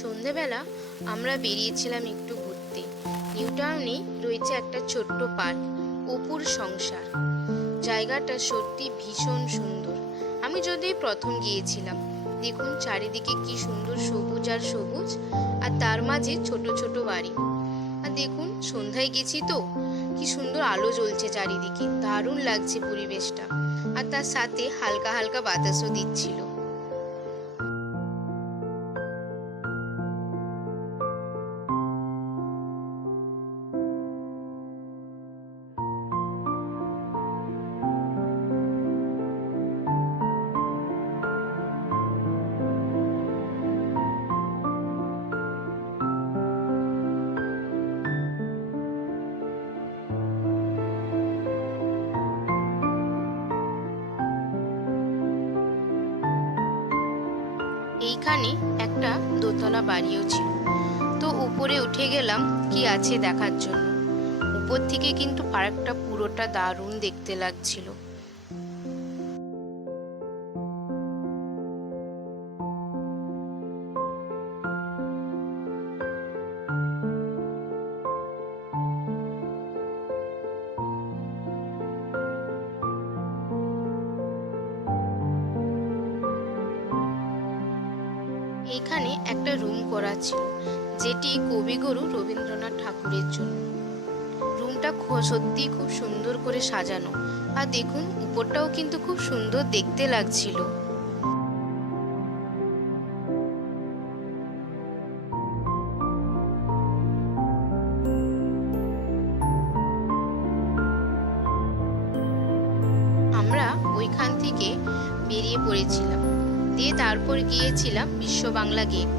সন্ধেবেলা আমরা বেরিয়েছিলাম একটু ঘুরতে। নিউ টাউনে রয়েছে একটা ছোট্ট পার্ক, অপুর সংসার। জায়গাটা সত্যি ভীষণ সুন্দর। আমি যদি প্রথম গিয়েছিলাম, দেখুন চারিদিকে কি সুন্দর সবুজ আর সবুজ, আর তার মাঝে ছোট ছোট বাড়ি। আর দেখুন সন্ধ্যায় গেছি তো, কি সুন্দর আলো জ্বলছে চারিদিকে, দারুণ লাগছে পরিবেশটা। আর তার সাথে হালকা হালকা বাতাসও দিচ্ছিল। এইখানে একটা দোতলা বাড়িও ছিল, তো উপরে উঠে গেলাম কি আছে দেখার জন্য। উপর থেকে কিন্তু পার্কটা পুরোটা দারুণ দেখতে লাগছিল। এইখানে একটা রুম করা ছিল, যেটি কবিগুরু রবীন্দ্রনাথ ঠাকুরের জন্য। রুমটা সত্যি খুব সুন্দর করে সাজানো, আর দেখুন উপরটাও কিন্তু খুব সুন্দর দেখতে লাগছিল। আমরা ওইখান থেকে বেরিয়ে পড়েছিলাম, দিয়ে তারপর গিয়েছিলাম বিশ্ব বাংলা গেট।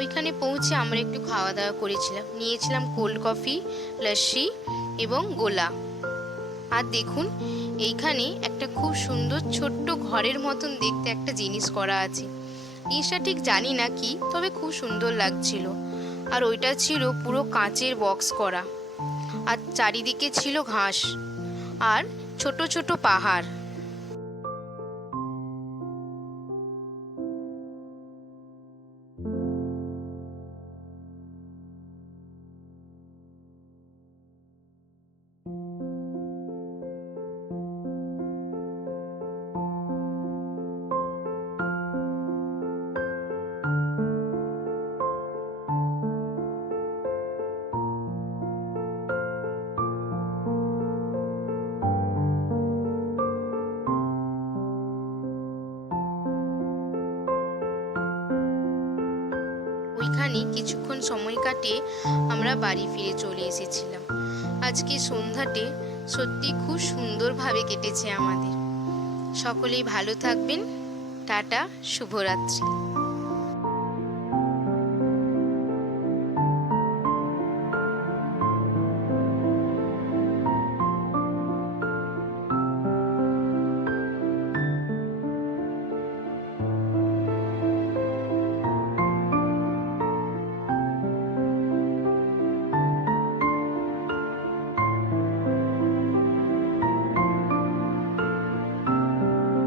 ওইখানে পৌঁছে আমরা একটু খাওয়া দাওয়া করেছিলাম, নিয়েছিলাম কোল্ড কফি, লস্যি এবং গোলা। আর দেখুন এইখানে একটা খুব সুন্দর ছোট্ট ঘরের মতন দেখতে একটা জিনিস করা আছে। জিনিসটা ঠিক জানি না কি, তবে খুব সুন্দর লাগছিল। আর ওইটা ছিল পুরো কাঁচের বক্স করা, আর চারিদিকে ছিল ঘাস আর ছোট ছোট পাহাড়। ওইখানে কিছুক্ষণ সময় কাটিয়ে আমরা বাড়ি ফিরে চলে এসেছিলাম। আজকে সন্ধ্যাতে সত্যি খুব সুন্দরভাবে কেটেছে আমাদের। সকলেই ভালো থাকবেন। টাটা, শুভরাত্রি।